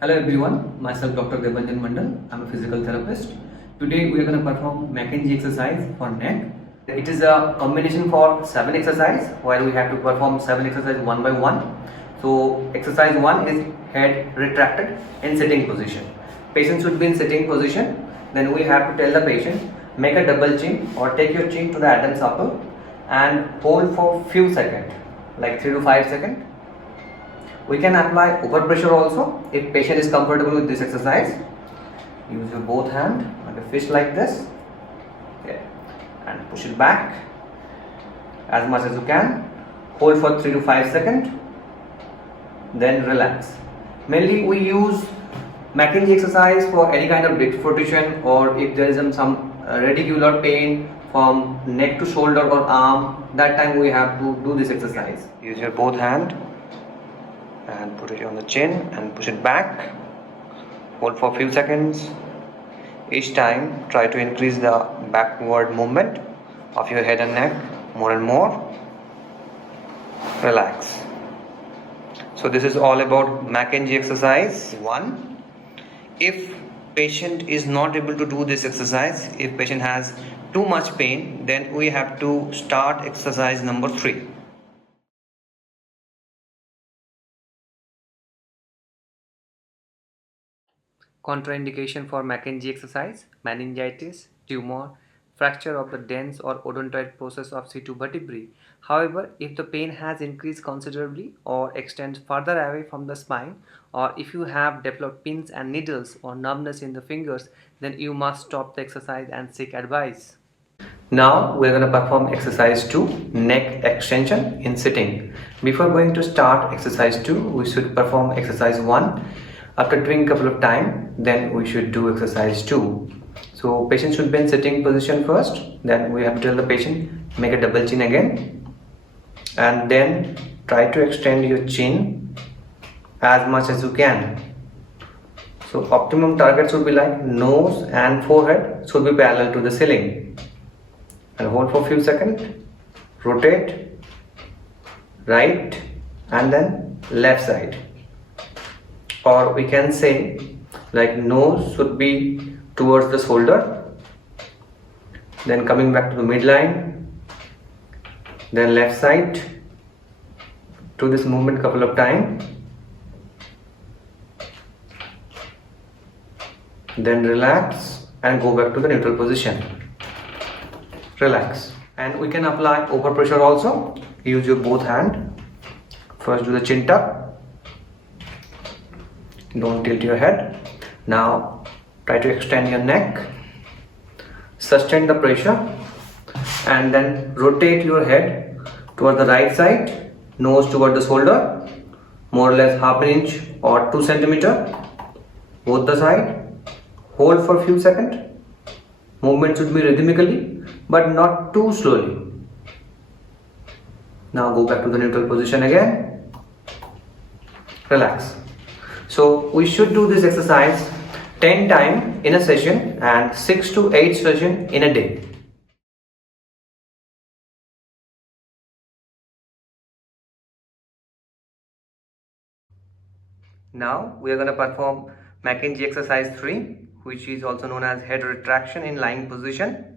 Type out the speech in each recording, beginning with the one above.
Hello everyone, myself Dr. Debanjanmondalphysio. I'm a physical therapist. Today we are going to perform McKenzie exercise for neck. It is a combination for 7 exercise where we have to perform 7 exercises one by one. So exercise 1 is head retracted in sitting position. Patient should be in sitting position. Then we have to tell the patient make a double chin or take your chin to the Adam's apple and hold for few seconds, like 3 to 5 seconds. We can apply overpressure also if patient is comfortable with this exercise. Use your both hand like a fist like this, okay, and push it back as much as you can. Hold for 3 to 5 seconds, then relax. Mainly we use McKenzie exercise for any kind of disc protrusion, or if there is some radicular pain from neck to shoulder or arm, that time we have to do this exercise. Use your both hand and put it on the chin and push it back. Hold for a few seconds. Each time try to increase the backward movement of your head and neck more and more. Relax. So this is all about McKenzie exercise 1. If patient is not able to do this exercise, if patient has too much pain, then we have to start exercise number 3. Contraindication for McKenzie exercise: meningitis, tumor, fracture of the dens or odontoid process of C2 vertebrae. However, if the pain has increased considerably or extends further away from the spine, or if you have developed pins and needles or numbness in the fingers, then you must stop the exercise and seek advice. Now we are going to perform exercise 2, neck extension in sitting. Before going to start exercise 2, we should perform exercise 1. After doing a couple of time, then we should do exercise 2. So patient should be in sitting position first. Then we have to tell the patient make a double chin again, and then try to extend your chin as much as you can. So optimum target should be like nose and forehead should be parallel to the ceiling. And hold for a few seconds. Rotate right and then left side. Or we can say like nose should be towards the shoulder, then coming back to the midline, then left side. Do this movement couple of times, then relax and go back to the neutral position. Relax. And we can apply overpressure also. Use your both hand. First do the chin tuck. Don't tilt your head. Now try to extend your neck, sustain the pressure, and then rotate your head toward the right side, nose toward the shoulder, more or less half an inch or 2 centimeter, both the side. Hold for a few seconds. Movement should be rhythmically but not too slowly. Now go back to the neutral position again. Relax. So we should do this exercise 10 times in a session and 6 to 8 sessions in a day. Now we are going to perform McKenzie exercise 3, which is also known as head retraction in lying position.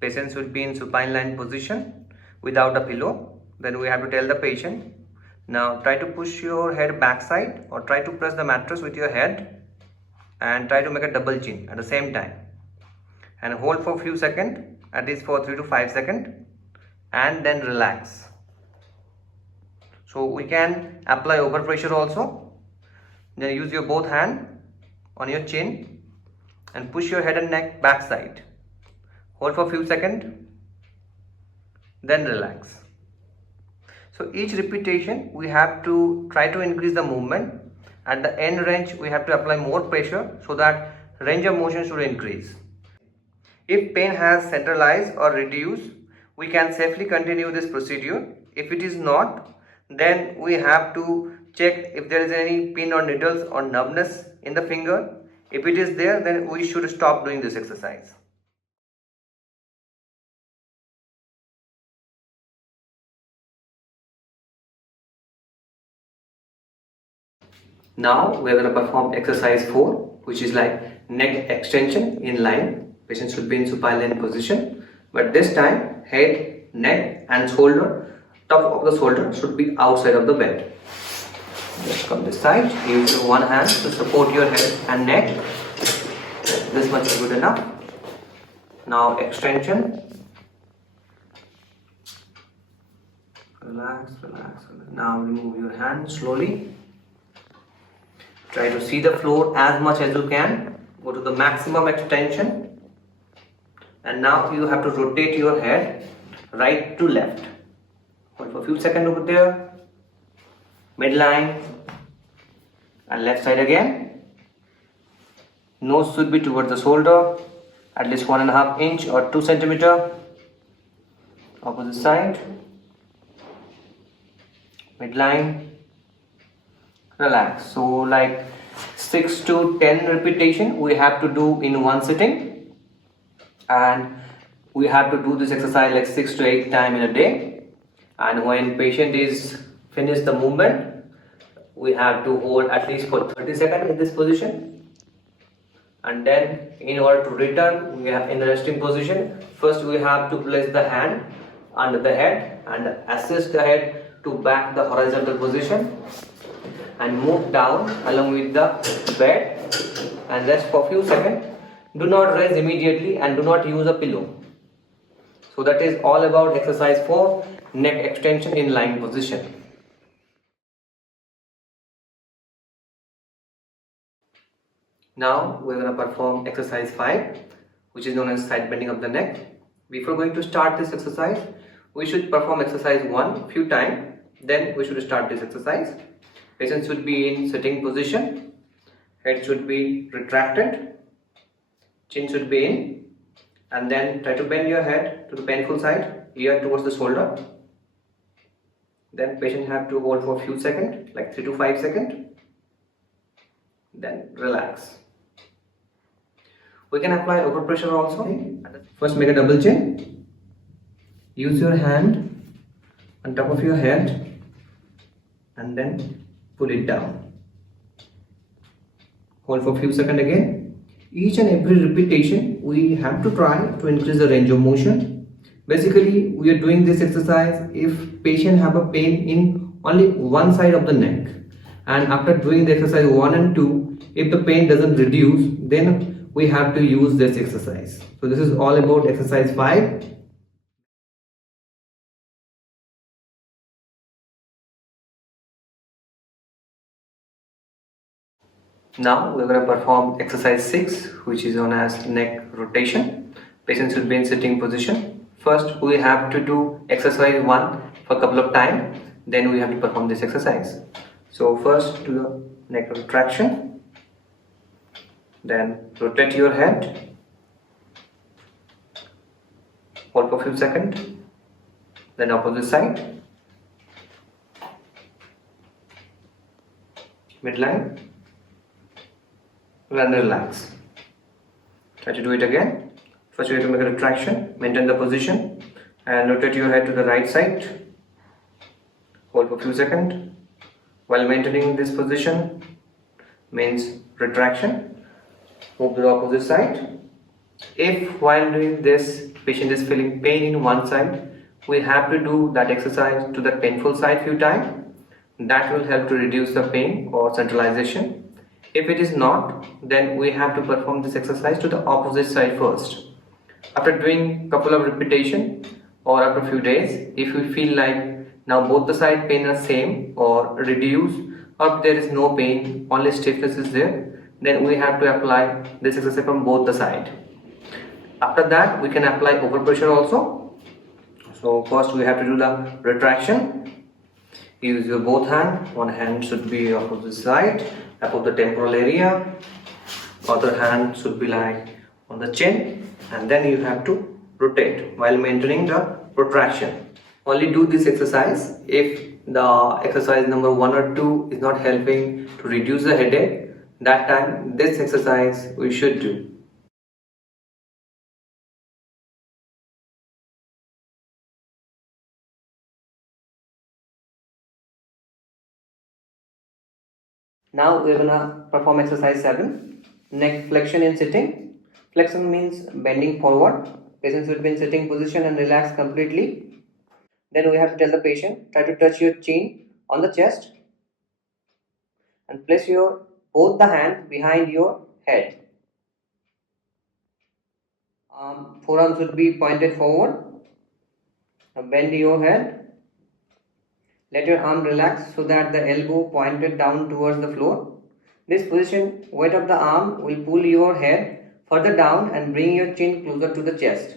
Patient should be in supine lying position without a pillow. Then we have to tell the patient, now try to push your head backside or try to press the mattress with your head and try to make a double chin at the same time. And hold for a few seconds, at least for 3 to 5 seconds, and then relax. So we can apply overpressure also. Then use your both hand on your chin and push your head and neck backside. Hold for a few seconds, then relax. So each repetition we have to try to increase the movement. At the end range we have to apply more pressure so that range of motion should increase. If pain has centralized or reduced, we can safely continue this procedure. If it is not, then we have to check if there is any pin or needles or numbness in the finger. If it is there, then we should stop doing this exercise. Now we are going to perform exercise 4, which is like neck extension in line. Patient should be in supine position, but this time head, neck and shoulder, top of the shoulder should be outside of the bed. Just come this side, use your one hand to support your head and neck. This much is good enough. Now extension. Relax, relax, relax. Now remove your hand slowly. Try to see the floor as much as you can. Go to the maximum extension. And now you have to rotate your head right to left. Hold for a few seconds over there. Midline. And left side again. Nose should be towards the shoulder. At least 1.5 inch or 2 centimeter. Opposite side. Midline. Relax. So like 6 to 10 repetition we have to do in one sitting, and we have to do this exercise like 6 to 8 times in a day. And when patient is finished the movement, we have to hold at least for 30 seconds in this position, and then in order to return we have in the resting position. First we have to place the hand under the head and assist the head to back the horizontal position and move down along with the bed and rest for a few seconds. Do not raise immediately and do not use a pillow. So that is all about exercise 4, neck extension in lying position. Now we are going to perform exercise 5, which is known as side bending of the neck. Before going to start this exercise, we should perform exercise 1 few times, then we should start this exercise. Patient should be in sitting position, head should be retracted, chin should be in, and then try to bend your head to the painful side, ear towards the shoulder. Then patient have to hold for a few seconds, like 3 to 5 seconds. Then relax. We can apply overpressure also. First make a double chin. Use your hand on top of your head and then pull it down. Hold for a few seconds again. Each and every repetition we have to try to increase the range of motion. Basically we are doing this exercise if patient have a pain in only one side of the neck, and after doing the exercise 1 and 2, if the pain doesn't reduce, then we have to use this exercise. So this is all about exercise 5. Now we are going to perform exercise 6, which is known as neck rotation. Patient should be in sitting position. First we have to do exercise 1 for a couple of times, then we have to perform this exercise. So first do the neck retraction, then rotate your head, hold for a few seconds, then opposite side, midline, and relax. Try to do it again. First you have to make a retraction, maintain the position and rotate your head to the right side, hold for a few seconds. While maintaining this position means retraction, move to the opposite side. If while doing this patient is feeling pain in one side, we have to do that exercise to the painful side few times. That will help to reduce the pain or centralization. If it is not, then we have to perform this exercise to the opposite side first. After doing couple of repetition or after a few days, if we feel like now both the side pain are same or reduced, or there is no pain, only stiffness is there, then we have to apply this exercise from both the side. After that we can apply overpressure also. So first we have to do the retraction. Use your both hand. One hand should be opposite side, above the temporal area. Other hand should be like on the chin, and then you have to rotate while maintaining the protraction. Only do this exercise if the exercise number 1 or 2 is not helping to reduce the headache. That time this exercise we should do. Now we're gonna perform exercise 7, neck flexion in sitting. Flexion means bending forward. Patient should be in sitting position and relax completely. Then we have to tell the patient, try to touch your chin on the chest and place your both the hands behind your head. Forearm should be pointed forward. Now bend your head. Let your arm relax so that the elbow pointed down towards the floor. This position, weight of the arm will pull your head further down and bring your chin closer to the chest.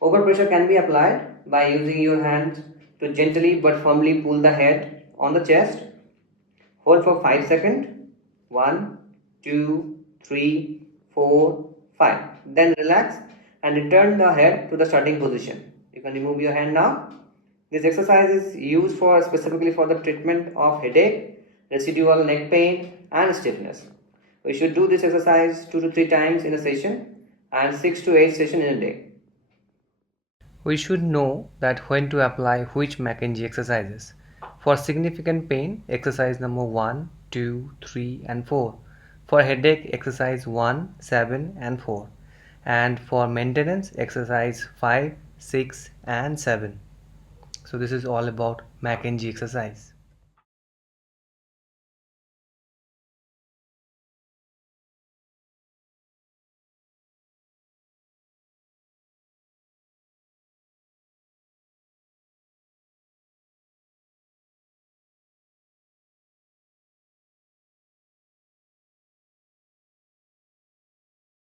Overpressure can be applied by using your hands to gently but firmly pull the head on the chest. Hold for 5 seconds. 1, 2, 3, 4, 5. Then relax and return the head to the starting position. You can remove your hand now. This exercise is used specifically for the treatment of headache, residual neck pain and stiffness. We should do this exercise 2 to 3 times in a session and 6 to 8 sessions in a day. We should know that when to apply which McKenzie exercises. For significant pain, exercise number 1, 2, 3 and 4. For headache, exercise 1, 7 and 4. And for maintenance, exercise 5, 6 and 7. So this is all about McKenzie exercise.